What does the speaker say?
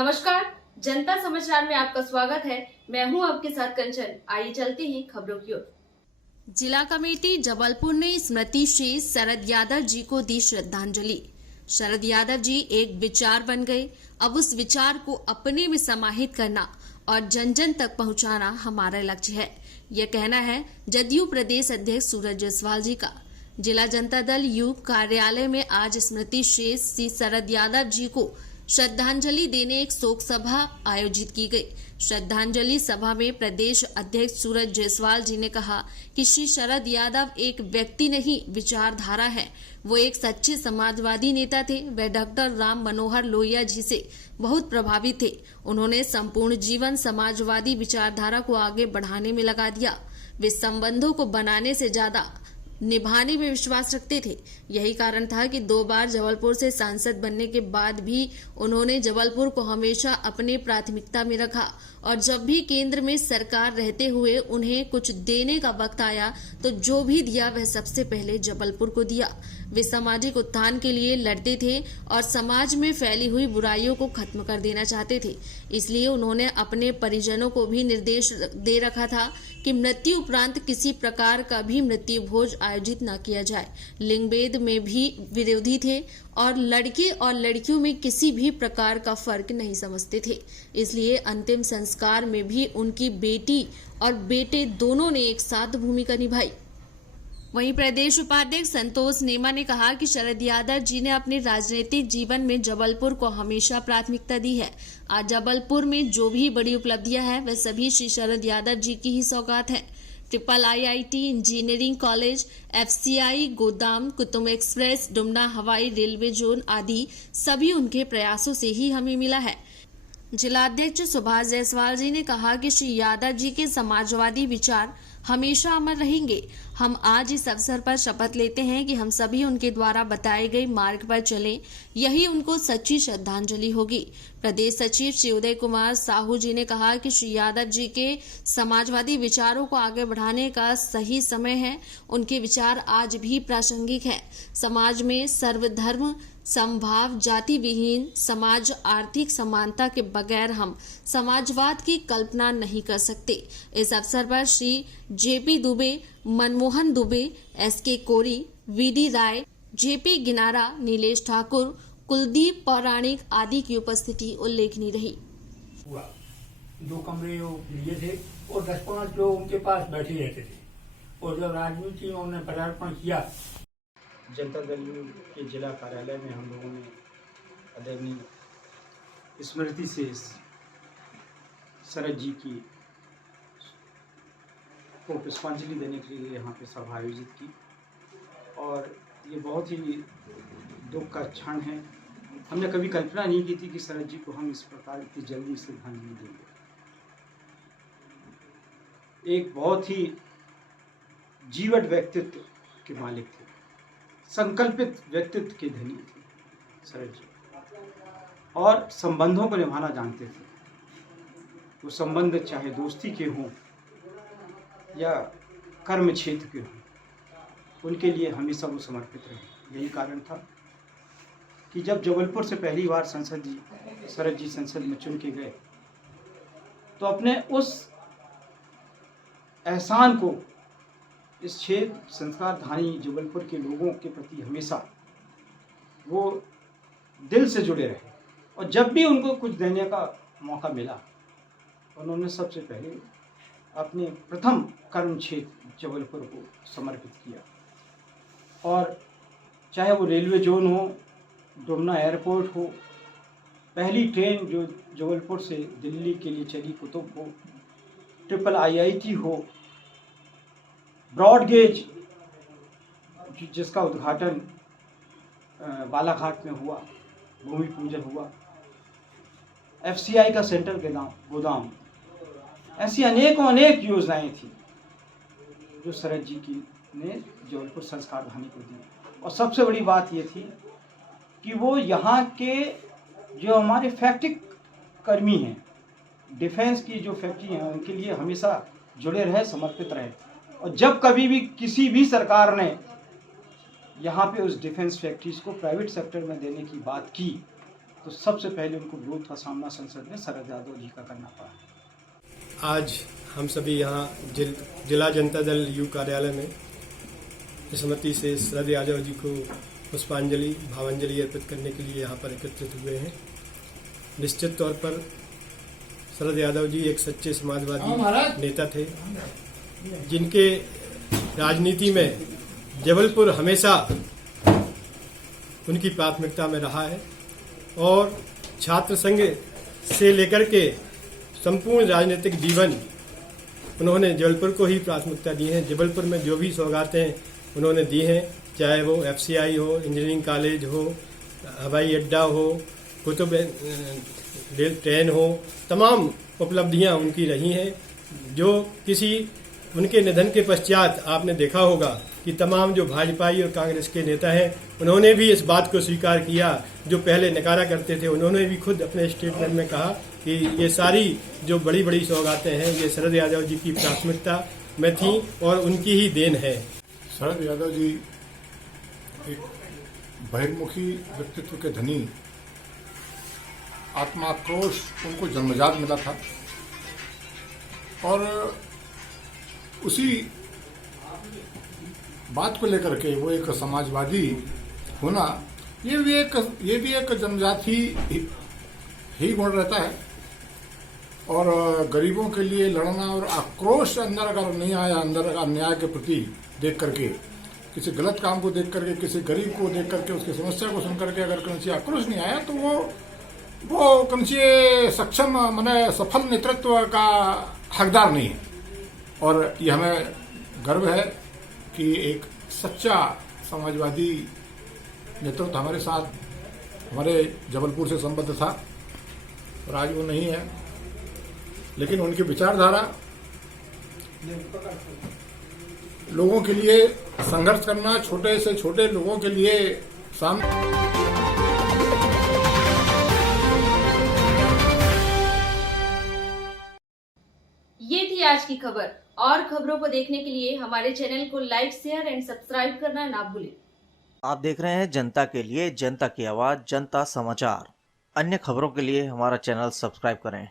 नमस्कार, जनता समाचार में आपका स्वागत है। मैं हूं आपके साथ कंचन। आइए चलते हैं खबरों की ओर। जिला कमेटी जबलपुर ने स्मृति शेष शरद यादव जी को दी श्रद्धांजलि। शरद यादव जी एक विचार बन गए। अब उस विचार को अपने में समाहित करना और जन जन तक पहुंचाना हमारा लक्ष्य है, यह कहना है जदयू प्रदेश अध्यक्ष सूरज जायसवाल जी का। जिला जनता दल यू कार्यालय में आज स्मृति शेष श्री शरद यादव जी को श्रद्धांजलि देने एक शोक सभा आयोजित की गई। श्रद्धांजलि सभा में प्रदेश अध्यक्ष सूरज जायसवाल जी ने कहा कि श्री शरद यादव एक व्यक्ति नहीं, विचारधारा है। वो एक सच्चे समाजवादी नेता थे। वे डॉक्टर राम मनोहर लोहिया जी से बहुत प्रभावित थे। उन्होंने संपूर्ण जीवन समाजवादी विचारधारा को आगे बढ़ाने में लगा दिया। वे संबंधों को बनाने से ज्यादा निभाने में विश्वास रखते थे। यही कारण था कि 2 बार जबलपुर से सांसद बनने के बाद भी उन्होंने जबलपुर को हमेशा अपनी प्राथमिकता में रखा और जब भी केंद्र में सरकार रहते हुए उन्हें कुछ देने का वक्त आया तो जो भी दिया वह सबसे पहले जबलपुर को दिया। वे सामाजिक उत्थान के लिए लड़ते थे और समाज में फैली हुई बुराइयों को खत्म कर देना चाहते थे। इसलिए उन्होंने अपने परिजनों को भी निर्देश दे रखा था कि मृत्यु उपरांत किसी प्रकार का भी मृत्यु भोज आयोजित न किया जाए। लिंगभेद में भी विरोधी थे और लड़के और लड़कियों में किसी भी प्रकार का फर्क नहीं समझते थे। इसलिए अंतिम संस्कार में भी उनकी बेटी और बेटे दोनों ने एक साथ भूमिका निभाई। वहीं प्रदेश उपाध्यक्ष संतोष नेमा ने कहा कि शरद यादव जी ने अपने राजनीतिक जीवन में जबलपुर को हमेशा प्राथमिकता दी है। आज जबलपुर में जो भी बड़ी उपलब्धियां हैं वह सभी श्री शरद यादव जी की ही सौगात है। IIIT इंजीनियरिंग कॉलेज, FCI, गोदाम, कुतुब एक्सप्रेस, डुमना हवाई रेलवे जोन आदि सभी उनके प्रयासों से ही हमें मिला है। जिलाध्यक्ष सुभाष जायसवाल जी ने कहा कि श्री यादव जी के समाजवादी विचार हमेशा अमर रहेंगे। हम आज इस अवसर पर शपथ लेते हैं कि हम सभी उनके द्वारा बताए गए मार्ग पर चलें, यही उनको सच्ची श्रद्धांजलि होगी। प्रदेश सचिव श्री उदय कुमार साहू जी ने कहा कि श्री यादव जी के समाजवादी विचारों को आगे बढ़ाने का सही समय है। उनके विचार आज भी प्रासंगिक हैं। समाज में सर्वधर्म समभाव, जाति विहीन समाज, आर्थिक समानता के बगैर हम समाजवाद की कल्पना नहीं कर सकते। इस अवसर पर श्री JP दुबे, मनमोहन दुबे, SK कोरी, VD राय, JP गिनारा, नीलेश ठाकुर, कुलदीप पौराणिक आदि की उपस्थिति उल्लेखनीय रही। 2 कमरे लिए थे और 10-15 लोग उनके पास बैठे रहते थे और जब राजनीति में उन्होंने पदार्पण किया, जनता दल के जिला कार्यालय में हम लोगों ने आदरणीय स्मृति से शरद जी की को पुष्पांजलि देने के लिए यहाँ पे सभा आयोजित की और ये बहुत ही दुख का क्षण है। हमने कभी कल्पना नहीं की थी कि शरद जी को हम इस प्रकार इतनी जल्दी श्रद्धांजलि देंगे। एक बहुत ही जीवट व्यक्तित्व के मालिक थे, संकल्पित व्यक्तित्व के धनी थे शरद जी और संबंधों को निभाना जानते थे। वो संबंध चाहे दोस्ती के हों या कर्म क्षेत्र के हों, उनके लिए हमेशा वो समर्पित रहे। यही कारण था कि जब जबलपुर से पहली बार शरद जी संसद में चुन के गए तो अपने उस एहसान को इस क्षेत्र संस्कारधानी जबलपुर के लोगों के प्रति हमेशा वो दिल से जुड़े रहे और जब भी उनको कुछ देने का मौका मिला उन्होंने सबसे पहले अपने प्रथम कर्म क्षेत्र जबलपुर को समर्पित किया। और चाहे वो रेलवे जोन हो, डुमना एयरपोर्ट हो, पहली ट्रेन जो जबलपुर से दिल्ली के लिए चली कुतुब हो, IIIT हो, ब्रॉड गेज जिसका उद्घाटन बालाघाट में हुआ, भूमि पूजन हुआ, FCI का सेंट्रल गोदाम, ऐसी अनेक योजनाएं थी जो शरद जी की ने जबलपुर संस्कारधानी को दी। और सबसे बड़ी बात ये थी कि वो यहाँ के जो हमारे फैक्ट्री कर्मी हैं, डिफेंस की जो फैक्ट्री हैं, उनके लिए हमेशा जुड़े रहे, समर्पित रहे। और जब कभी भी किसी भी सरकार ने यहाँ पे उस डिफेंस फैक्ट्रीज को प्राइवेट सेक्टर में देने की बात की तो सबसे पहले उनको विरोध का सामना संसद में शरद यादव जी का करना पड़ा। आज हम सभी यहाँ जिला जनता दल यू कार्यालय में स्मृति से शरद यादव जी को पुष्पांजलि भावांजलि अर्पित करने के लिए यहाँ पर एकत्रित हुए हैं। निश्चित तौर पर शरद यादव जी एक सच्चे समाजवादी नेता थे, जिनके राजनीति में जबलपुर हमेशा उनकी प्राथमिकता में रहा है और छात्र संघ से लेकर के संपूर्ण राजनीतिक जीवन उन्होंने जबलपुर को ही प्राथमिकता दी है। जबलपुर में जो भी सौगातें उन्होंने दी हैं, चाहे वो FCI हो, इंजीनियरिंग कॉलेज हो, हवाई अड्डा हो, कुतुब रेल ट्रेन हो, तमाम उपलब्धियां उनकी रही हैं। जो किसी उनके निधन के पश्चात आपने देखा होगा कि तमाम जो भाजपाई और कांग्रेस के नेता हैं, उन्होंने भी इस बात को स्वीकार किया, जो पहले नकारा करते थे। उन्होंने भी खुद अपने स्टेटमेंट में कहा कि ये सारी जो बड़ी बड़ी सौगातें हैं, ये शरद यादव जी की प्राथमिकता में थी और उनकी ही देन है। शरद यादव जी एक बहिर्मुखी व्यक्तित्व के धनी, आत्माक्रोश उनको जन्मजात मिला था और उसी बात को लेकर के वो एक समाजवादी होना, ये भी एक जन्मजात ही गुण रहता है। और गरीबों के लिए लड़ना और आक्रोश अंदर अगर नहीं आया, अंदर अन्याय के प्रति देख करके, किसी गलत काम को देख करके, किसी गरीब को देख करके, उसकी समस्या को सुन करके अगर कहीं आक्रोश नहीं आया तो वो कहीं सक्षम माने सफल नेतृत्व का हकदार नहीं है। और ये हमें गर्व है कि एक सच्चा समाजवादी नेतृत्व हमारे साथ, हमारे जबलपुर से संबद्ध था और आज वो नहीं है, लेकिन उनकी विचारधारा लोगों के लिए संघर्ष करना, छोटे से छोटे लोगों के लिए सामने। ये थी आज की खबर। और खबरों को देखने के लिए हमारे चैनल को लाइक, शेयर एंड सब्सक्राइब करना ना भूलें। आप देख रहे हैं जनता के लिए, जनता की आवाज, जनता समाचार। अन्य खबरों के लिए हमारा चैनल सब्सक्राइब करें।